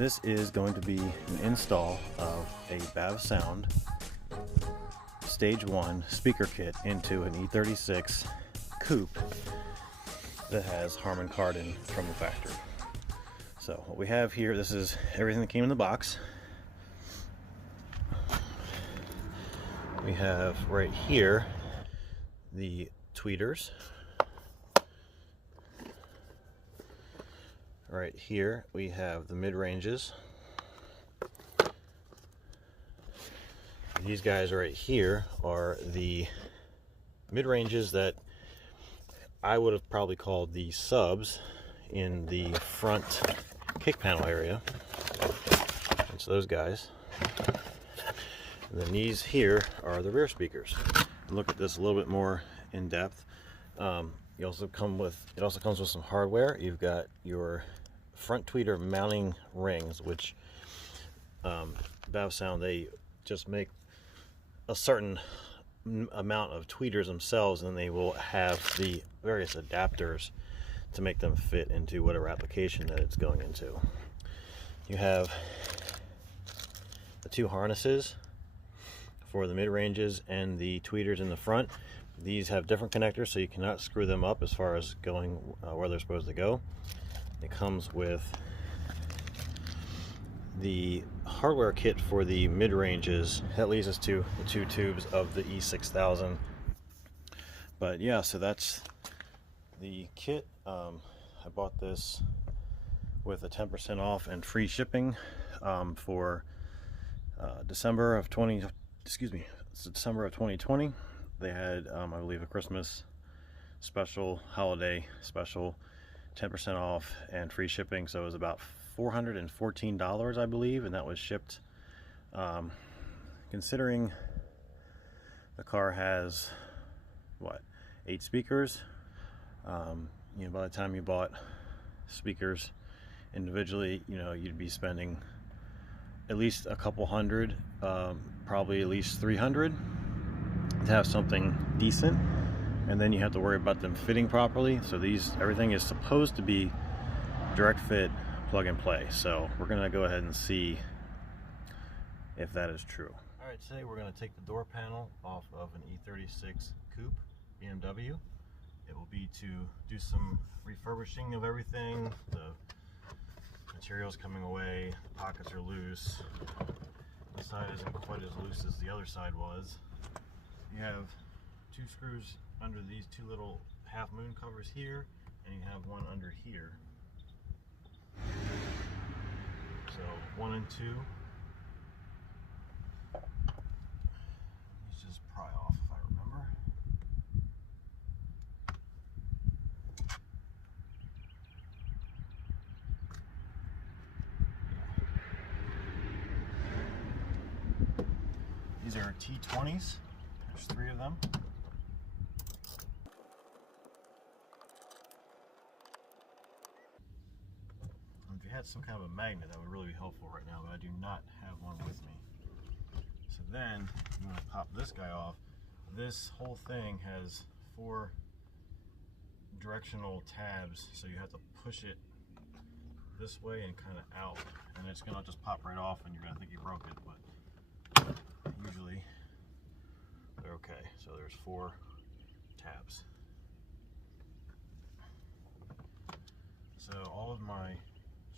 This is going to be an install of a BAVSOUND Stage 1 speaker kit into an E36 coupe that has Harman Kardon from the factory. So what we have here, this is everything that came in the box. We have right here the tweeters. Right here we have the mid-ranges. These guys right here are the mid-ranges that I would have probably called the subs in the front kick panel area. It's those guys. And then these here are the rear speakers. Look at this a little bit more in depth. It also comes with some hardware. You've got your front tweeter mounting rings, which BAVSOUND, they just make a certain amount of tweeters themselves, and they will have the various adapters to make them fit into whatever application that it's going into. You have the two harnesses for the mid-ranges and the tweeters in the front. These have different connectors, so you cannot screw them up as far as going where they're supposed to go. It comes with the hardware kit for the mid-ranges. That leads us to the two tubes of the E6000. But yeah, so that's the kit. I bought this with a 10% off and free shipping for December of 2020. They had, I believe, a Christmas special, holiday special, 10% off and free shipping. So it was about $414, I believe, and that was shipped. Considering the car has what, 8 speakers, you know, by the time you bought speakers individually, you know, you'd be spending at least a couple hundred, probably at least 300 to have something decent. And then you have to worry about them fitting properly. So everything is supposed to be direct fit, plug and play. So we're gonna go ahead and see if that is true. All right, today we're gonna take the door panel off of an E36 coupe BMW. It will be to do some refurbishing of everything. The material's coming away, the pockets are loose. This side isn't quite as loose as the other side was. You have 2 screws under these 2 little half moon covers here, and you have one under here. So 1 and 2. These just pry off if I remember. These are T20s. There's 3 of them. If you had some kind of a magnet, that would really be helpful right now, but I do not have one with me. So then I'm going to pop this guy off. This whole thing has 4 directional tabs, so you have to push it this way and kind of out, and it's going to just pop right off and you're going to think you broke it, but usually they're okay. So there's 4 tabs. So all of my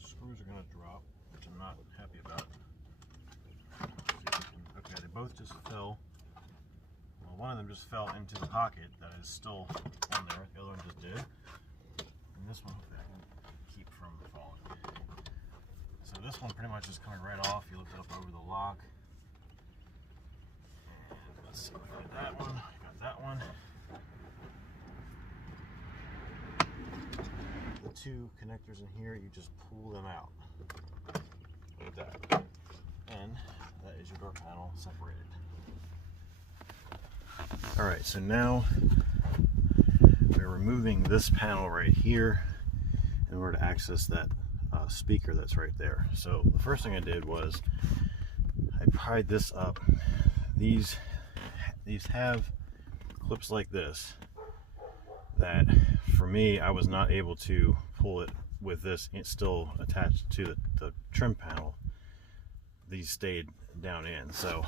screws are going to drop, which I'm not happy about. Okay, they both just fell. Well, one of them just fell into the pocket that is still on there. The other one just did. And this one, hopefully I can keep from falling. So this one pretty much is coming right off. You lift it up over the lock. And let's see if I got that one. I got that one. The 2 connectors in here, you just pull them out like that, and that is your door panel separated. All right, so now we're removing this panel right here in order to access that speaker that's right there. So the first thing I did was I pried this up. These have clips like this that, for me, I was not able to pull it with this it's still attached to the trim panel, these stayed down in. So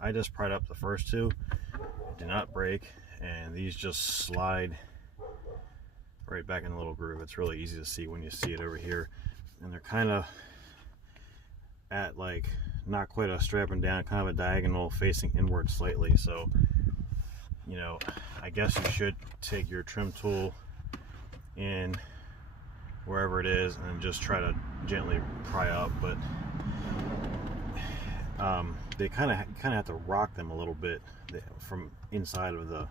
I just pried up the first two, it did not break, and these just slide right back in the little groove. It's really easy to see when you see it over here, and they're kind of at like not quite a strapping down, kind of a diagonal facing inward slightly. So you know, I guess you should take your trim tool in wherever it is and just try to gently pry up, but they kind of have to rock them a little bit from inside of the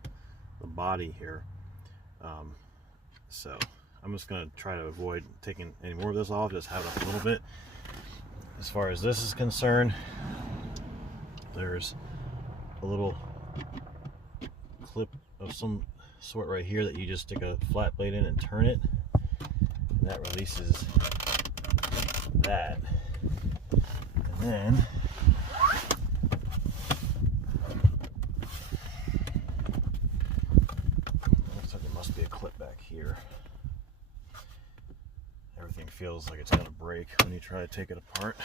body here. So I'm just going to try to avoid taking any more of this off, just have it up a little bit. As far as this is concerned, there's a little clip of some sort right here that you just stick a flat blade in and turn it, and that releases that. And then looks like there must be a clip back here. Everything feels like it's gonna break when you try to take it apart.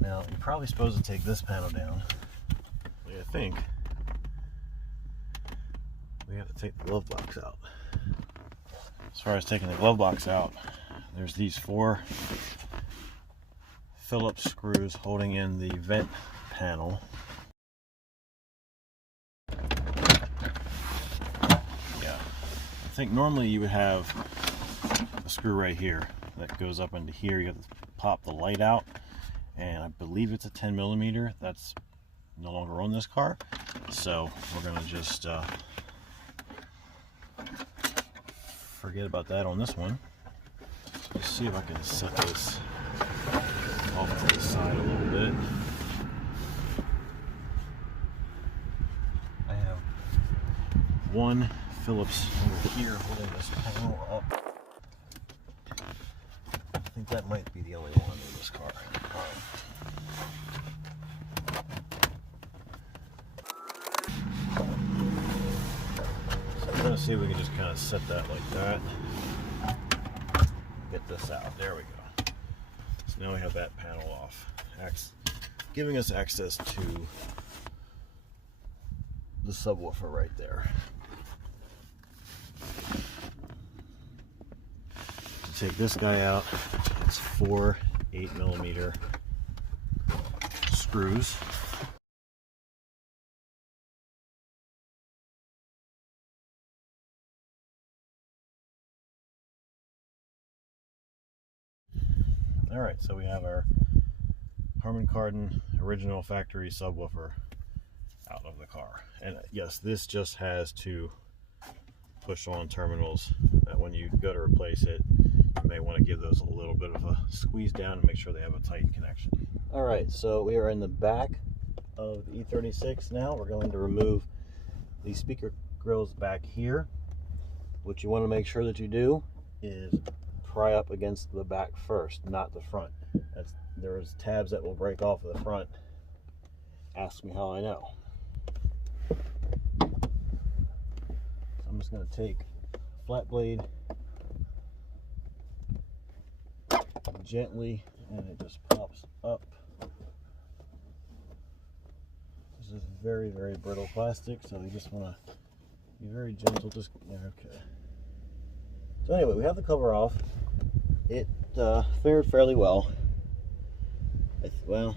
Now you're probably supposed to take this panel down. I think we have to take the glove box out. As far as taking the glove box out, there's these 4 Phillips screws holding in the vent panel. Yeah, I think normally you would have a screw right here that goes up into here. You have to pop the light out, and I believe it's a 10mm. That's no longer on this car, so we're gonna just forget about that on this one. Let's see if I can set this off to the side a little bit. I have one Phillips over here holding this panel up. I think that might be the only one in this car. So I'm going to see if we can just kind of set that like that. Get this out. There we go. So now we have that panel off, giving us access to the subwoofer right there. To take this guy out, it's 4 8mm screws. Alright, so we have our Harman Kardon original factory subwoofer out of the car. And yes, this just has 2 push-on terminals that when you go to replace it, you may want to give those a little bit of a squeeze down and make sure they have a tight connection. Alright, so we are in the back of the E36 now. We're going to remove the speaker grills back here. What you want to make sure that you do is pry up against the back first, not the front. There's tabs that will break off of the front. Ask me how I know. So I'm just going to take a flat blade gently, and it just pops up. This is very, very brittle plastic, so you just want to be very gentle. Just okay. So anyway, we have the cover off. It fared fairly well. Well,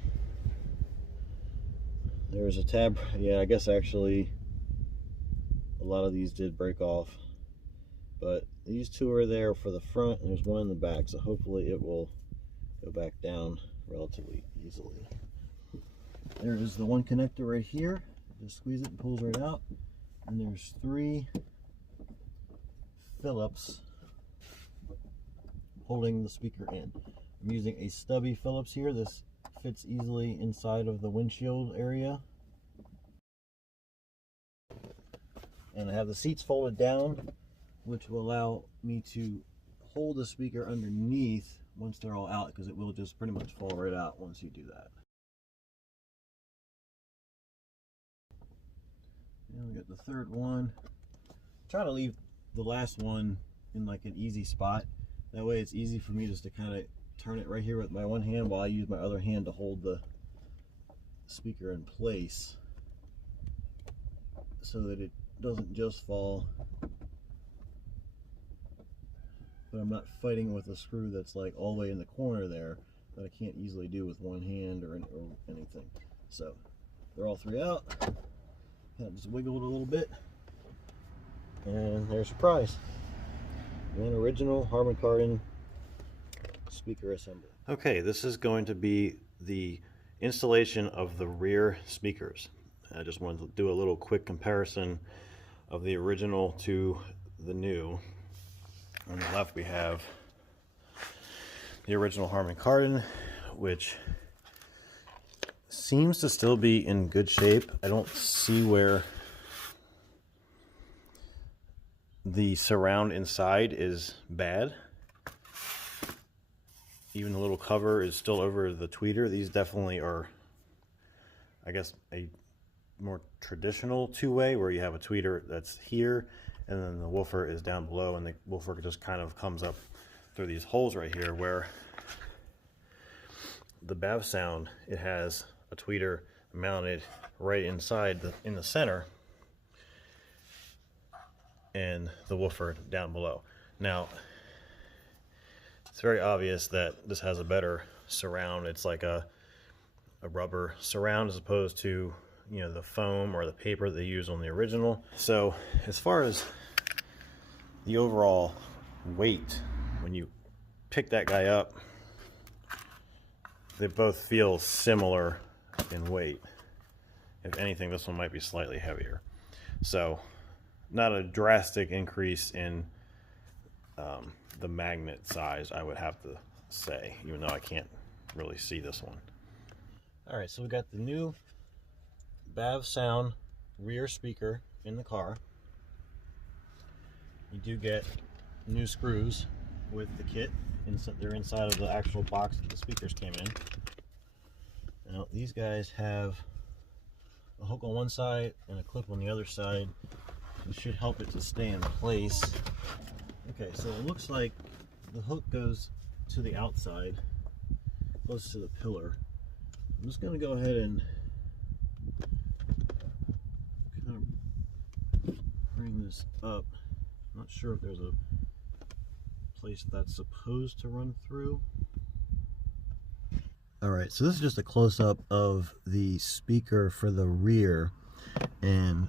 there's a tab. Yeah, I guess actually a lot of these did break off, but these 2 are there for the front, and there's one in the back, so hopefully it will go back down relatively easily. There is the one connector right here. Just squeeze it and pulls right out. And there's 3 Phillips holding the speaker in. I'm using a stubby Phillips here. This fits easily inside of the windshield area. And I have the seats folded down, which will allow me to hold the speaker underneath once they're all out, because it will just pretty much fall right out once you do that. And we got the third one. Try to leave the last one in like an easy spot. That way it's easy for me just to kind of turn it right here with my one hand while I use my other hand to hold the speaker in place so that it doesn't just fall, but I'm not fighting with a screw that's like all the way in the corner there that I can't easily do with one hand or anything. So they're all three out. Kind of just wiggle it a little bit, and there's your prize. One original Harman Kardon speaker assembly. Okay, this is going to be the installation of the rear speakers. I just wanted to do a little quick comparison of the original to the new. On the left we have the original Harman Kardon, which seems to still be in good shape. I don't see where the surround inside is bad. Even the little cover is still over the tweeter. These definitely are, I guess, a more traditional two-way where you have a tweeter that's here and then the woofer is down below, and the woofer just kind of comes up through these holes right here, where the BAVSOUND, it has a tweeter mounted right inside in the center, and the woofer down below. Now, it's very obvious that this has a better surround. It's like a rubber surround as opposed to, you know, the foam or the paper they use on the original. So as far as the overall weight, when you pick that guy up, they both feel similar in weight. If anything, this one might be slightly heavier. So not a drastic increase in the magnet size, I would have to say, even though I can't really see this one. All right, so we got the new BAVSOUND rear speaker in the car. You do get new screws with the kit. They're inside of the actual box that the speakers came in. Now these guys have a hook on one side and a clip on the other side. It should help it to stay in place. Okay, so it looks like the hook goes to the outside, close to the pillar. I'm just going to go ahead and kind of bring this up. I'm not sure if there's a place that's supposed to run through. Alright, so this is just a close-up of the speaker for the rear, and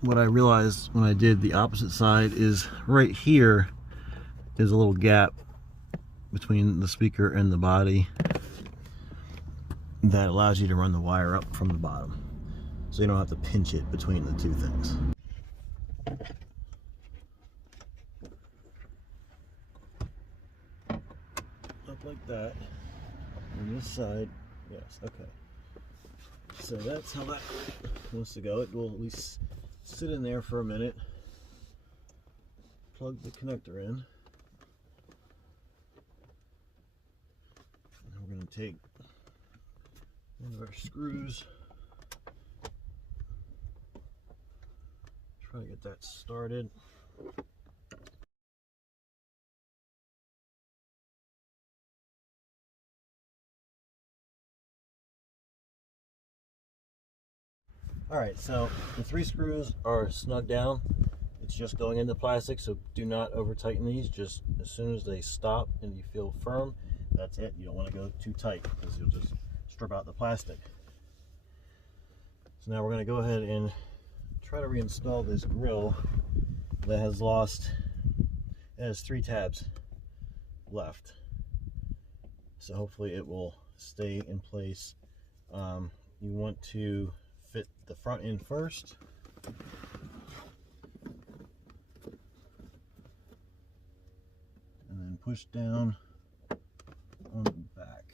what I realized when I did the opposite side is right here is a little gap between the speaker and the body that allows you to run the wire up from the bottom, so you don't have to pinch it between the two things. Up like that. On this side, yes, okay. So that's how that wants to go. It will at least sit in there for a minute. Plug the connector in. And we're going to take one of our screws. Try to get that started. Alright, so the 3 screws are snug down. It's just going into plastic, so do not over tighten these. Just as soon as they stop and you feel firm, that's it. You don't want to go too tight because you'll just strip out the plastic. So now we're going to go ahead and try to reinstall this grill that has lost, it has 3 tabs left. So hopefully it will stay in place. You want to fit the front end first. And then push down on the back.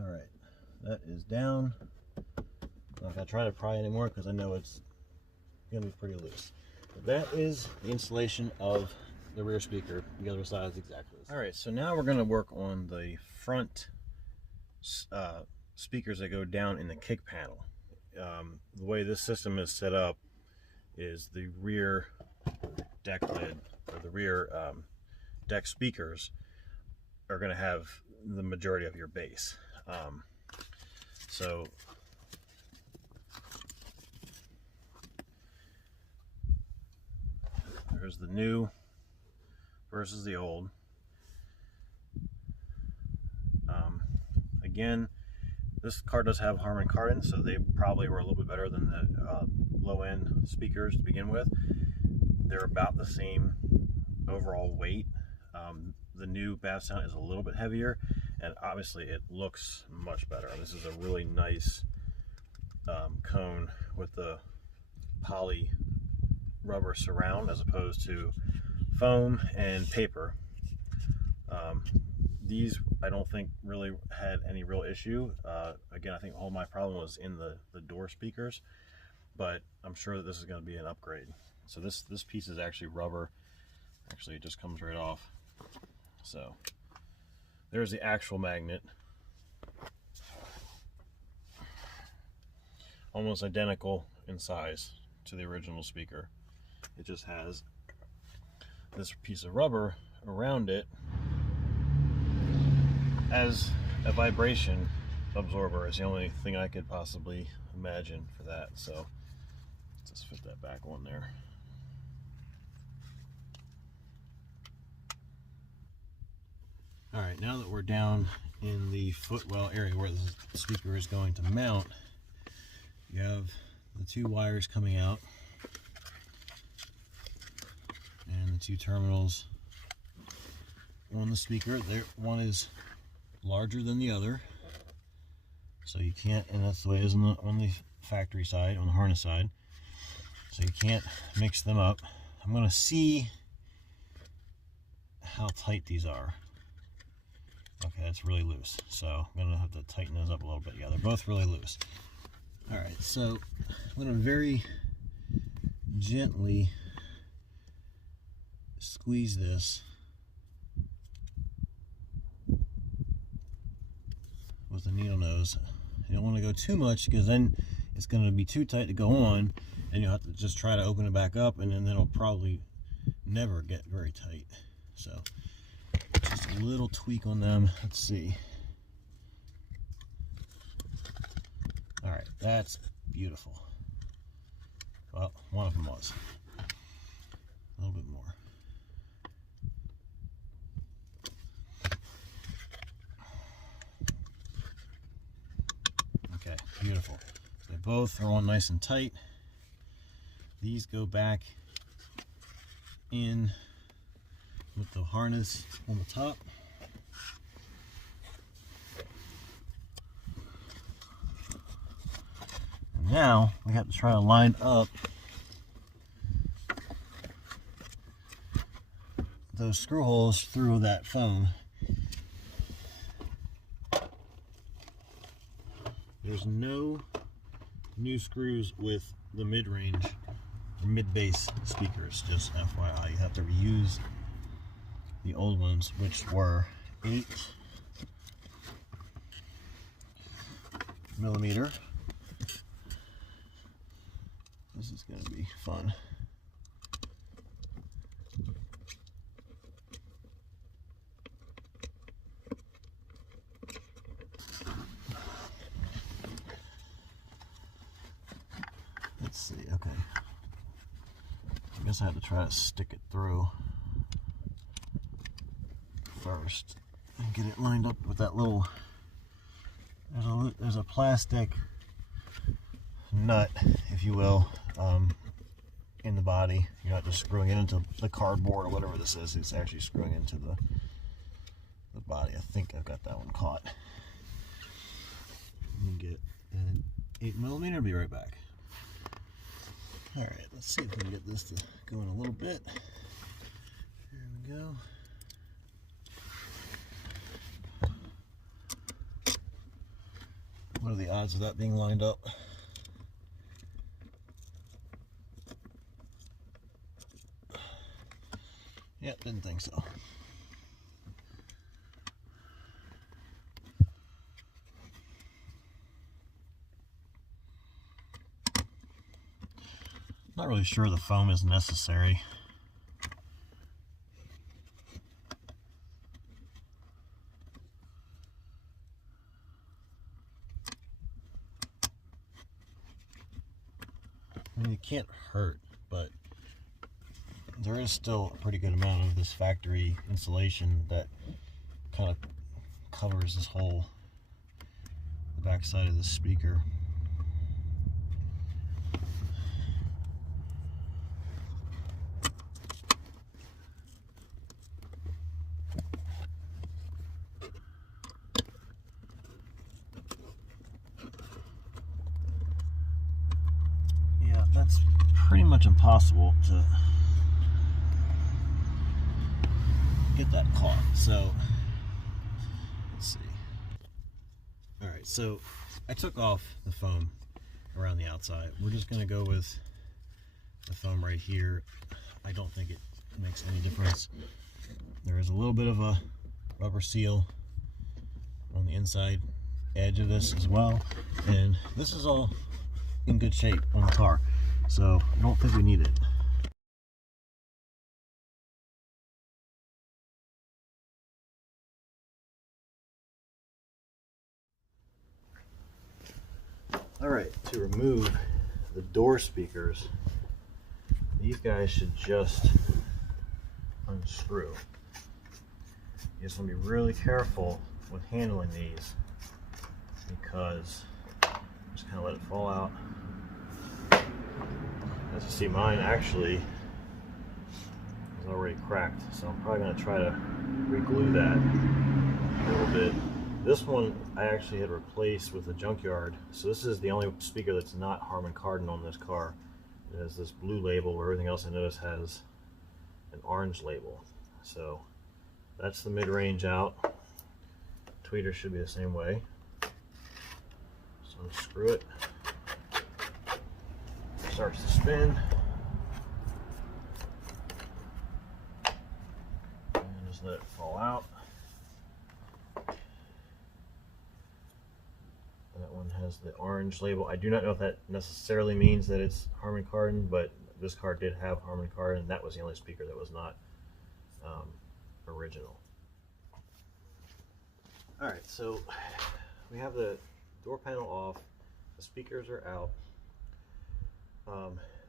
Alright, that is down. I'm not going to try to pry anymore because I know it's going to be pretty loose. But that is the installation of the rear speaker. The other side is exactly the same. Alright, so now we're going to work on the front speakers that go down in the kick panel. The way this system is set up is the rear deck lid, or the rear deck speakers are going to have the majority of your bass. So there's the new versus the old. Again, this car does have Harman Kardon, so they probably were a little bit better than the low-end speakers to begin with. They're about the same overall weight. The new BAVSOUND is a little bit heavier, and obviously it looks much better. This is a really nice cone with the poly rubber surround as opposed to foam and paper. These I don't think really had any real issue. Again, I think all my problem was in the door speakers, but I'm sure that this is going to be an upgrade. So this piece is actually rubber. Actually, it just comes right off. So there's the actual magnet. Almost identical in size to the original speaker. It just has this piece of rubber around it as a vibration absorber. Is the only thing I could possibly imagine for that. So let's just fit that back on there. All right, now that we're down in the footwell area where the speaker is going to mount, you have the two wires coming out and the two terminals on the speaker. There, one is larger than the other, so you can't, and that's the way it is on the factory side, on the harness side, so you can't mix them up. I'm going to see how tight these are. Okay, that's really loose, so I'm going to have to tighten those up a little bit. Yeah, they're both really loose. Alright, so I'm going to very gently squeeze this with the needle nose. You don't want to go too much because then it's going to be too tight to go on, and you'll have to just try to open it back up, and then it'll probably never get very tight. So just a little tweak on them. Let's see. All right, that's beautiful. Well, one of them was. A little bit more. Okay, beautiful. So they both are on nice and tight. These go back in with the harness on the top. And now we have to try to line up those screw holes through that foam. There's no new screws with the mid-range or mid-bass speakers, just FYI. You have to reuse the old ones, which were 8mm. This is going to be fun. Let's see, okay. I guess I have to try to stick it through first and get it lined up with that little, there's a plastic nut, if you will, in the body. You're not just screwing it into the cardboard or whatever this is, it's actually screwing into the body. I think I've got that one caught. Let me get an 8mm, I'll be right back. Alright, let's see if we can get this to go in a little bit. There we go. What are the odds of that being lined up? Yeah, didn't think so. Not really sure the foam is necessary. I mean, it can't hurt, but there is still a pretty good amount of this factory insulation that kind of covers this whole the back side of the speaker. Yeah, that's pretty much impossible to get that caught. So let's see. All right, so I took off the foam around the outside. We're just gonna go with the foam right here. I don't think it makes any difference. There is a little bit of a rubber seal on the inside edge of this as well, and this is all in good shape on the car, so I don't think we need it. All right, to remove the door speakers, these guys should just unscrew. You just want to be really careful with handling these, because just kind of let it fall out. As you see, mine actually is already cracked, so I'm probably going to try to re-glue that a little bit. This one I actually had replaced with a junkyard, so this is the only speaker that's not Harman Kardon on this car. It has this blue label, where everything else I notice has an orange label. So that's the mid-range out. Tweeter should be the same way. So unscrew it. Starts to spin. And just let it fall out. That one has the orange label. I do not know if that necessarily means that it's Harman Kardon, but this car did have Harman Kardon. That was the only speaker that was not original. All right, so we have the door panel off. The speakers are out.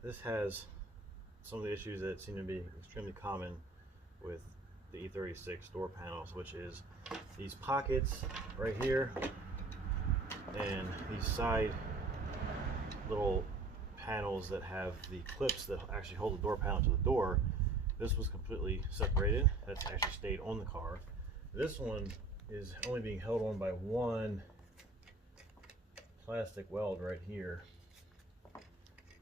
This has some of the issues that seem to be extremely common with the E36 door panels, which is these pockets right here and these side little panels that have the clips that actually hold the door panel to the door. This was completely separated. That's actually stayed on the car. This one is only being held on by one plastic weld right here,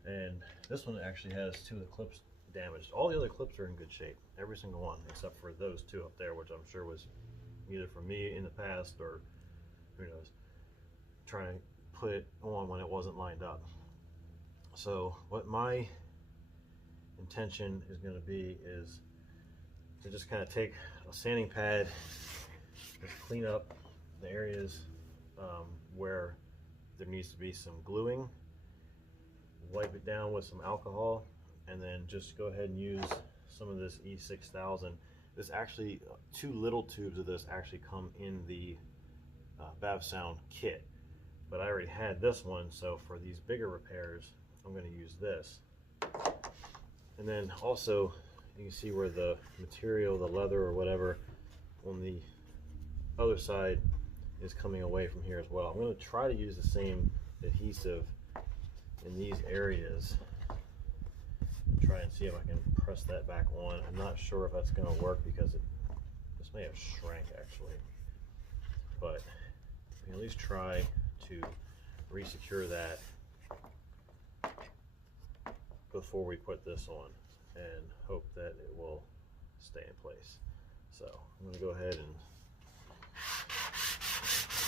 and this one actually has two of the clips damaged. All the other clips are in good shape, every single one, except for those two up there, which I'm sure was either from me in the past or who knows, trying to put it on when it wasn't lined up. So what my intention is going to be is to just kind of take a sanding pad, just clean up the areas where there needs to be some gluing, wipe it down with some alcohol, and then just go ahead and use some of this E6000. This actually, two little tubes of this actually come in the BAVSOUND kit, but I already had this one, so for these bigger repairs I'm going to use this. And then also you can see where the material, the leather or whatever on the other side is coming away from here as well. I'm going to try to use the same adhesive in these areas. Try and see if I can press that back on. I'm not sure if that's going to work because this may have shrank actually, but we can at least try to re-secure that before we put this on and hope that it will stay in place. So I'm going to go ahead and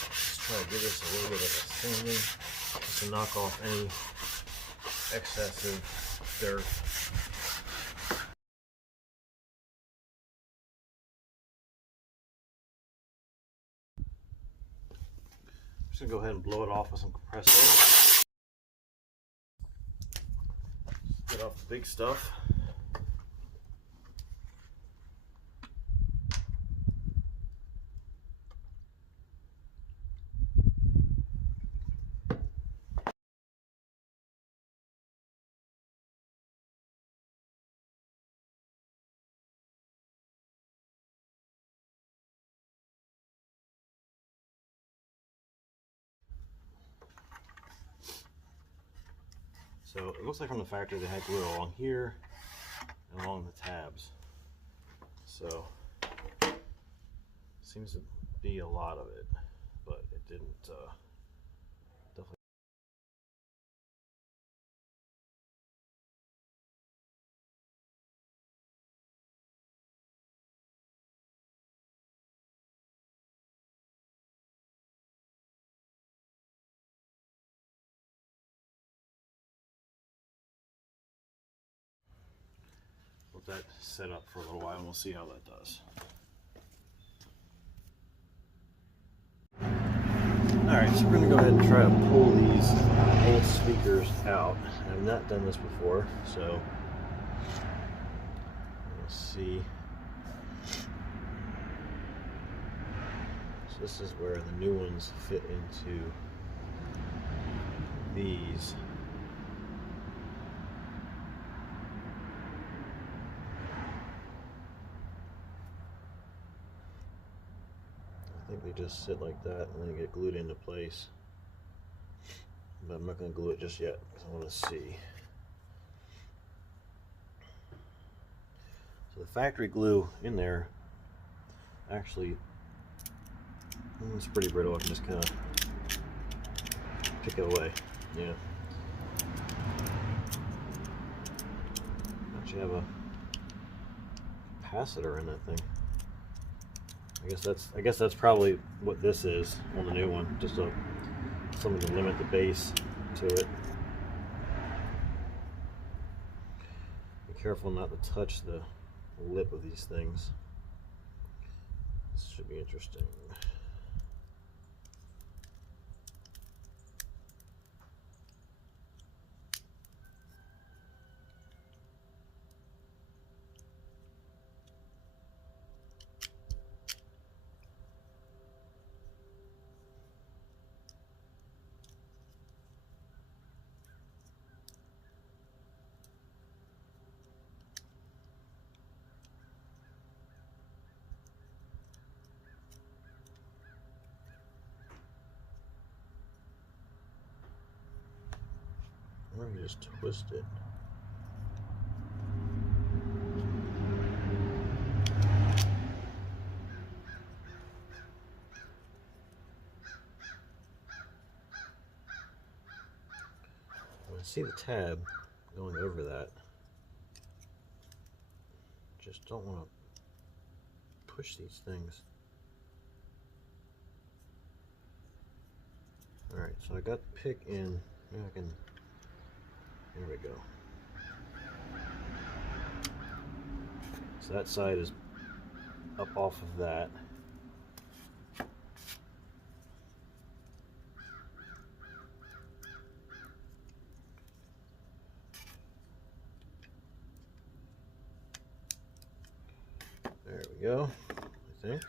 just try to give this a little bit of a sanding just to knock off any excessive dirt. I'm just going to go ahead and blow it off with some compressed air. Get off the big stuff. So it looks like from the factory they had glue along here and along the tabs. So seems to be a lot of it, but it didn't definitely. Let that set up for a little while and we'll see how that does. Alright, so we're going to go ahead and try to pull these old speakers out. I've not done this before, so let's see. So this is where the new ones fit into these. I think they just sit like that and then get glued into place. But I'm not going to glue it just yet because I want to see. So the factory glue in there actually, it's pretty brittle. I can just kind of pick it away. Yeah. Actually have a capacitor in that thing. I guess that's probably what this is on the new one. Just something to limit the bass to it. Be careful not to touch the lip of these things. This should be interesting. Or you just twist it. I see the tab going over that. Just don't want to push these things. Alright, so I got the pick in. Maybe I can. There we go. So that side is up off of that. There we go, I think.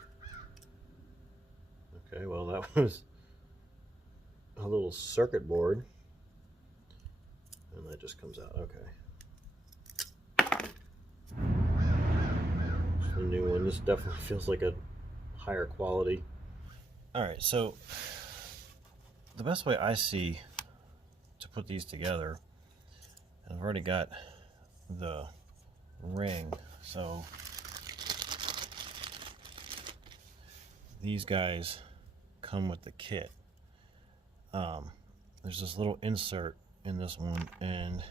Okay, well that was a little circuit board. And that just comes out. Okay. The new one. This definitely feels like a higher quality. Alright, so the best way I see to put these together, and I've already got the ring, so these guys come with the kit. There's this little insert in this one, and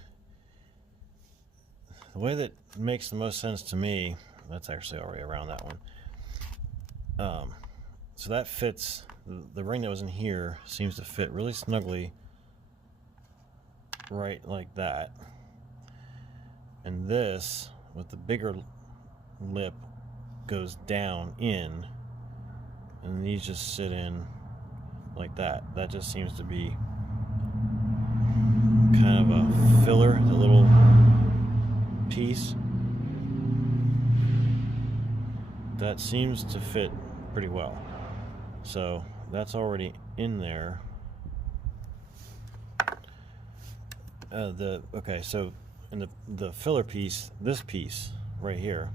the way that makes the most sense to me, that's actually already around that one. So that fits, the ring that was in here seems to fit really snugly right like that. And this, with the bigger lip, goes down in, and these just sit in like that. That just seems to be kind of a filler, the little piece. That seems to fit pretty well. So that's already in there. Okay, so in the filler piece, this piece right here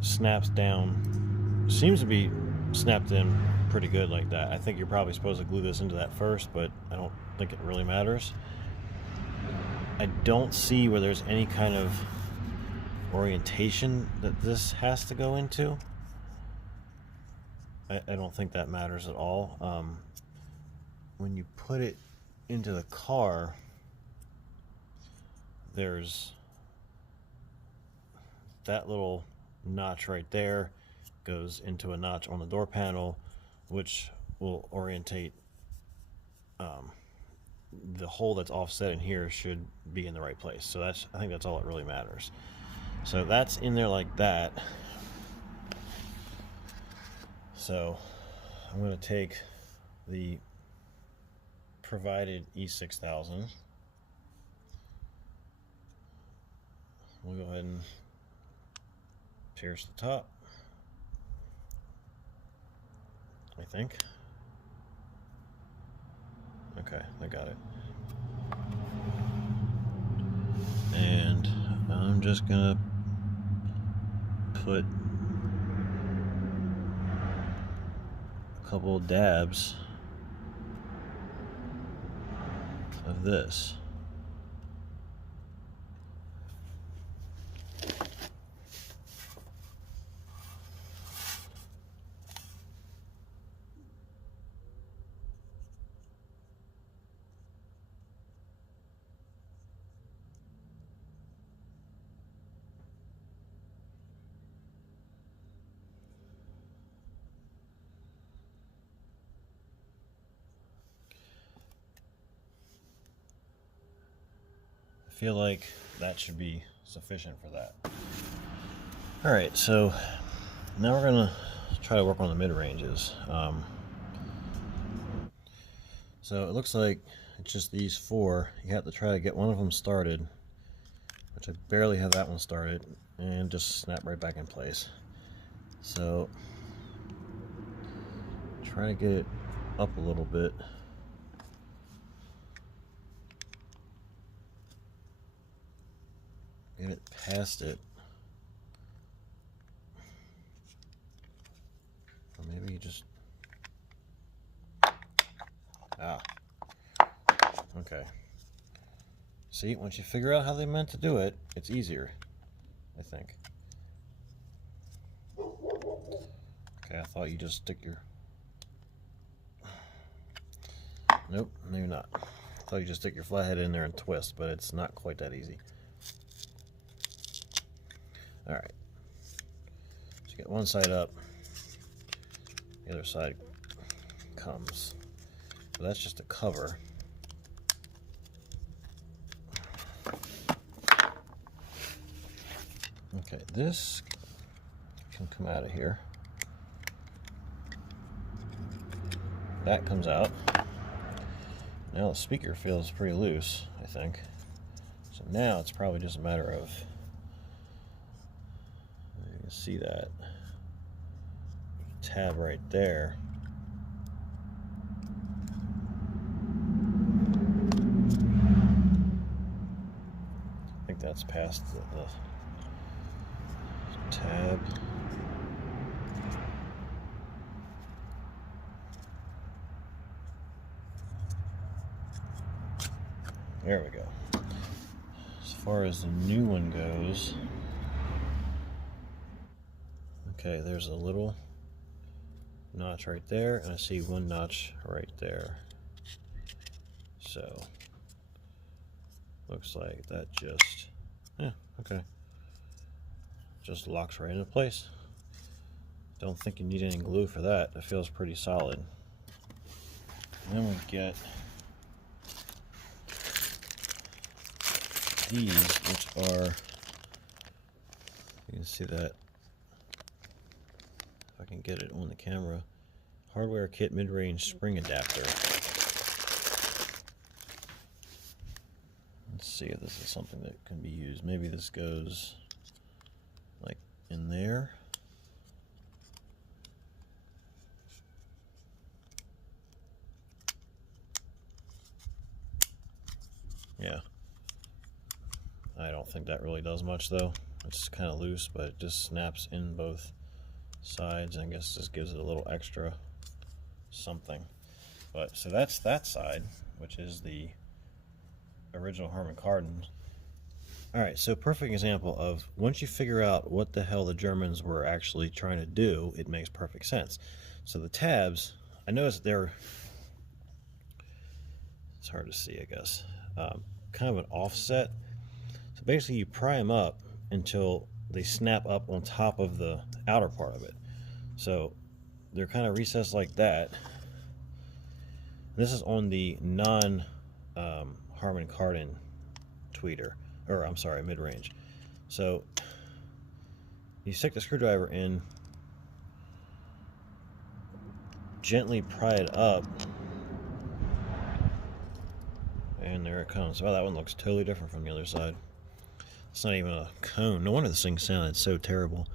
snaps down, seems to be snapped in pretty good like that. I think you're probably supposed to glue this into that first, but I don't think it really matters. I don't see where there's any kind of orientation that this has to go into. I don't think that matters at all. When you put it into the car, there's that little notch right there goes into a notch on the door panel, which will orientate the hole that's offset in here should be in the right place. So I think that's all that really matters. So that's in there like that. So I'm going to take the provided E6000. We'll go ahead and pierce the top, I think. Okay, I got it. And I'm just gonna put a couple of dabs of this. I feel like that should be sufficient for that. Alright, so now we're gonna try to work on the mid-ranges. So it looks like it's just these four. You have to try to get one of them started, which I barely have that one started, and just snap right back in place. So try to get it up a little bit. Get it past it. Or maybe you just... Okay. See, once you figure out how they meant to do it, it's easier, I think. Okay, I thought you just stick your... Nope, maybe not. I thought you just stick your flathead in there and twist, but it's not quite that easy. Alright, so get one side up, the other side comes. So that's just a cover. Okay, this can come out of here. That comes out. Now the speaker feels pretty loose, I think. So now it's probably just a matter of... See that tab right there. I think that's past the tab. There we go. As far as the new one goes, okay, there's a little notch right there, and I see one notch right there. So, looks like that just, yeah, okay. Just locks right into place. Don't think you need any glue for that. It feels pretty solid. And then we get these, which are, you can see that. If I can get it on the camera, hardware kit mid-range spring adapter. Let's see if this is something that can be used. Maybe this goes like in there. Yeah. I don't think that really does much though. It's kind of loose, but it just snaps in both sides, and I guess this gives it a little extra something. But so that's that side, which is the original Harman Kardon. Alright, so perfect example of once you figure out what the hell the Germans were actually trying to do, it makes perfect sense. So the tabs, I noticed they're, it's hard to see, I guess, kind of an offset. So basically you pry them up until they snap up on top of the outer part of it. So they're kind of recessed like that. This is on the non Harman Kardon tweeter, or I'm sorry, mid-range. So you stick the screwdriver in, gently pry it up, and there it comes. Wow, that one looks totally different from the other side. It's not even a cone. No wonder this thing sounded so terrible.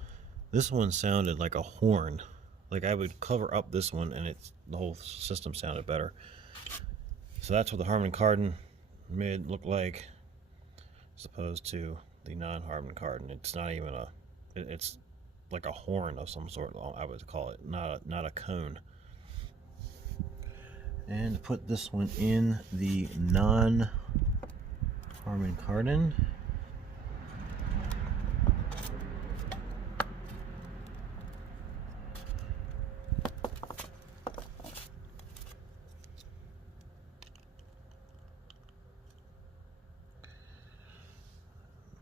This one sounded like a horn. Like I would cover up this one and the whole system sounded better. So that's what the Harman Kardon mid looked like, as opposed to the non-Harman Kardon. It's not even a, it's like a horn of some sort, I would call it, not a cone. And to put this one in the non-Harman Kardon,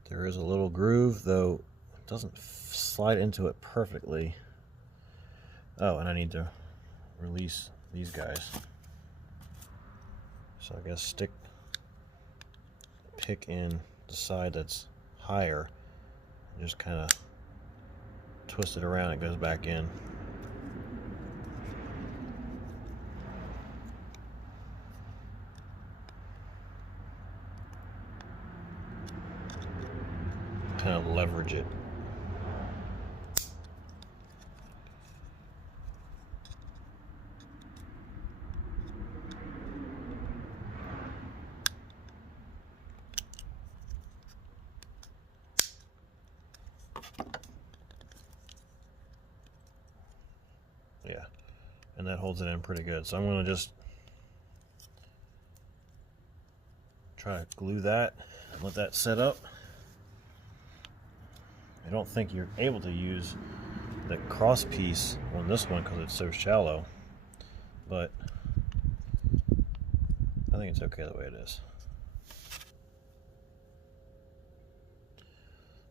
there is a little groove, though it doesn't slide into it perfectly. Oh, and I need to release these guys. So I guess pick in the side that's higher, and just kind of twist it around, it goes back in. Kind of leverage it. Yeah, and that holds it in pretty good. So I'm going to just try to glue that and let that set up. I don't think you're able to use the cross piece on this one because it's so shallow, but I think it's okay the way it is.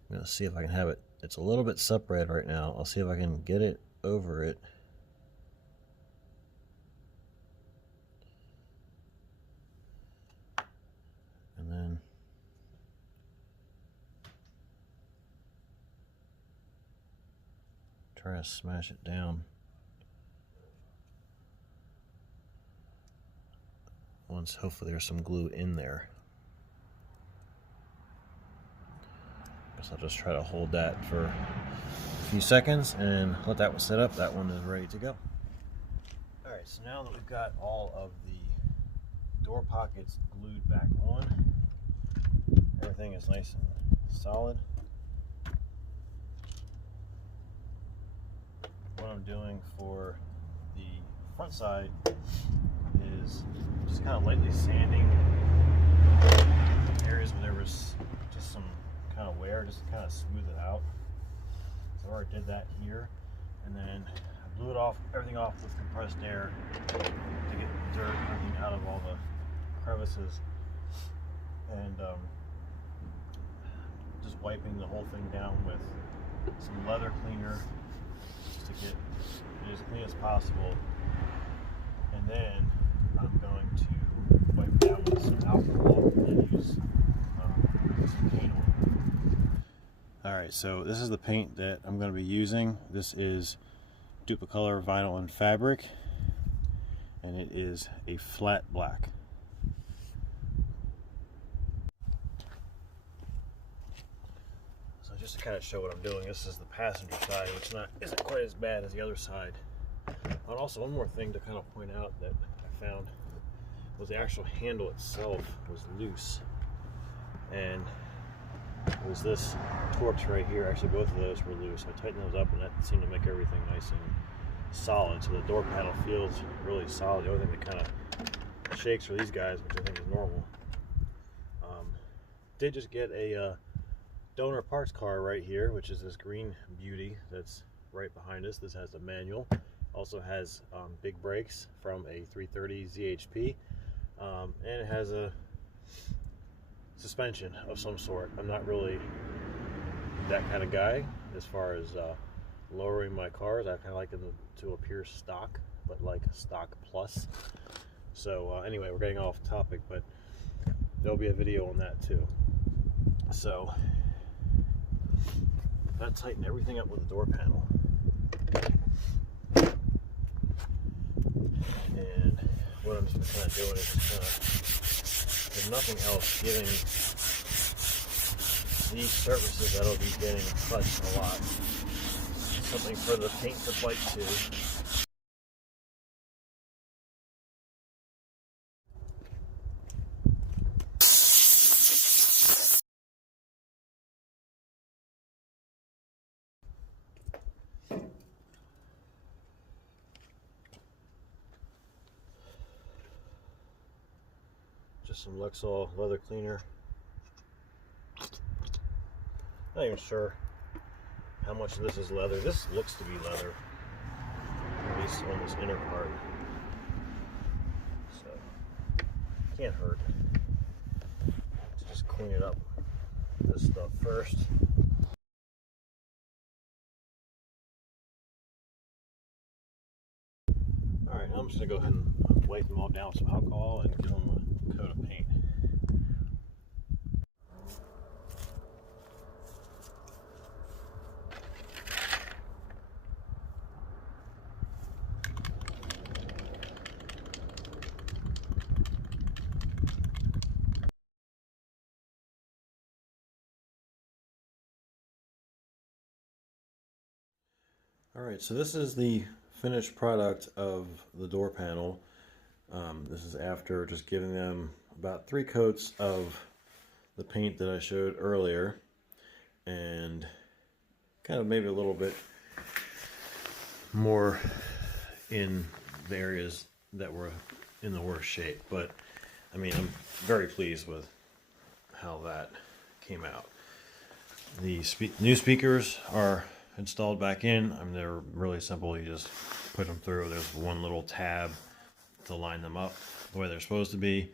I'm going to see if I can have it. It's a little bit separated right now. I'll see if I can get it over it. And then try to smash it down. Once hopefully there's some glue in there. Guess I'll just try to hold that for a few seconds and let that one set up. That one is ready to go. Alright, so now that we've got all of the door pockets glued back on, everything is nice and solid. What I'm doing for the front side is just kind of lightly sanding areas where there was just some kind of wear, just to kind of smooth it out. So I already did that here, and then I blew it off, everything off with compressed air to get dirt and everything out of all the crevices, and just wiping the whole thing down with some leather cleaner just to get it as clean as possible. And then I'm going to wipe down with some alcohol and use some paint on. Alright, so this is the paint that I'm going to be using. This is Duplicolor Vinyl and Fabric, and it is a flat black. So just to kind of show what I'm doing, this is the passenger side, which isn't quite as bad as the other side. And also, one more thing to kind of point out that I found was the actual handle itself was loose, and it was this Torx right here. Actually, both of those were loose. I tightened those up, and that seemed to make everything nice solid, so the door panel feels really solid. The only thing that kind of shakes for these guys, which I think is normal. Did just get a donor parts car right here, which is this green beauty that's right behind us. This has a manual, also has big brakes from a 330 ZHP, and it has a suspension of some sort. I'm not really that kind of guy as far as lowering my cars. I kind of like them to appear stock, but like stock plus. So anyway, we're getting off topic, but there'll be a video on that too. So that tightened everything up with the door panel. And what I'm just kind of doing is just kind of, there's nothing else giving these surfaces that'll be getting touched a lot. Something for the paint to bite to. Just some Lexol leather cleaner. Not even sure how much of this is leather. This looks to be leather, at least on this inner part. So can't hurt to just clean it up. This stuff first. All right, I'm just gonna go ahead and wipe them all down with some alcohol and give them a coat of paint. All right, so this is the finished product of the door panel. This is after just giving them about 3 coats of the paint that I showed earlier, and kind of maybe a little bit more in the areas that were in the worst shape. But I mean, I'm very pleased with how that came out. The new speakers are installed back in. I mean, they're really simple. You just put them through. There's one little tab to line them up the way they're supposed to be,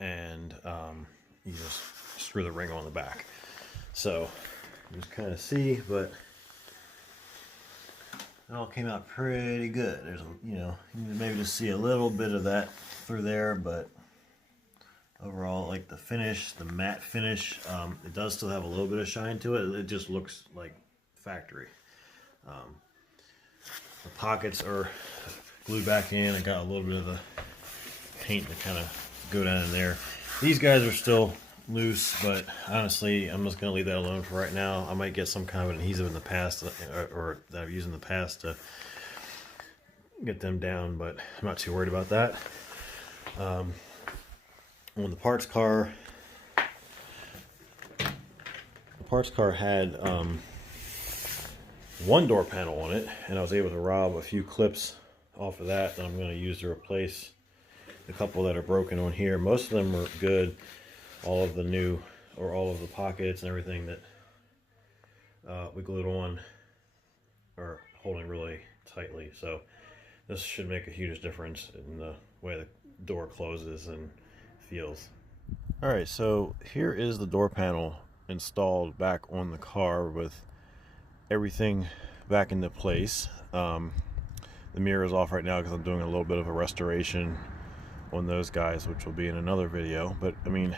and you just screw the ring on the back. So you just kind of see, but it all came out pretty good. There's a, you know, you maybe just see a little bit of that through there, but overall, like the finish, the matte finish, it does still have a little bit of shine to it. It just looks like factory. The pockets are glued back in. I got a little bit of the paint to kind of go down in there. These guys are still loose, but honestly, I'm just going to leave that alone for right now. I might get some kind of an adhesive in the past, or that I've used in the past to get them down, but I'm not too worried about that. When the parts car had one door panel on it, and I was able to rob a few clips off of that I'm going to use to replace the couple that are broken on here. Most of them are good. All of the new, or all of the pockets and everything that we glued on are holding really tightly. So this should make a huge difference in the way the door closes and feels. Alright, so here is the door panel installed back on the car with everything back into place. The mirror is off right now because I'm doing a little bit of a restoration on those guys, which will be in another video. But I mean,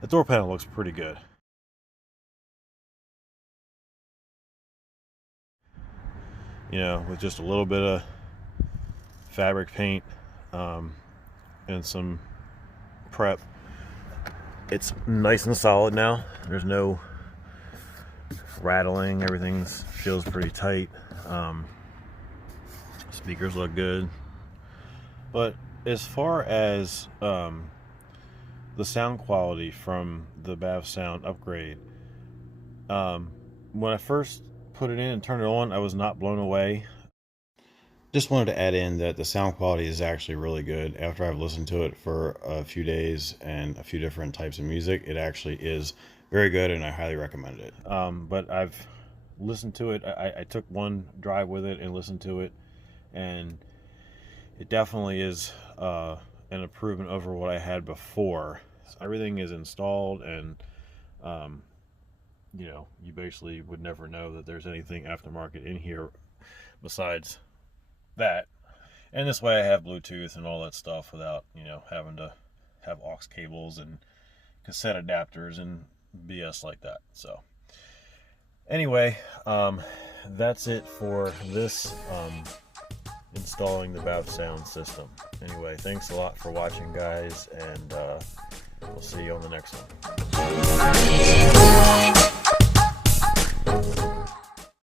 the door panel looks pretty good. You know, with just a little bit of fabric paint and some prep, it's nice and solid now. There's no rattling. Everything feels pretty tight. Speakers look good. But as far as the sound quality from the BAVSOUND upgrade, when I first put it in and turned it on, I was not blown away. Just wanted to add in that the sound quality is actually really good. After I've listened to it for a few days and a few different types of music, it actually is very good, and I highly recommend it. But I've listened to it. I took one drive with it and listened to it, and it definitely is an improvement over what I had before. Everything is installed, and you know, you basically would never know that there's anything aftermarket in here besides that. And this way I have Bluetooth and all that stuff without, you know, having to have aux cables and cassette adapters and BS like that. So anyway, that's it for this installing the BAVSOUND system. Anyway, thanks a lot for watching, guys, and we'll see you on the next one.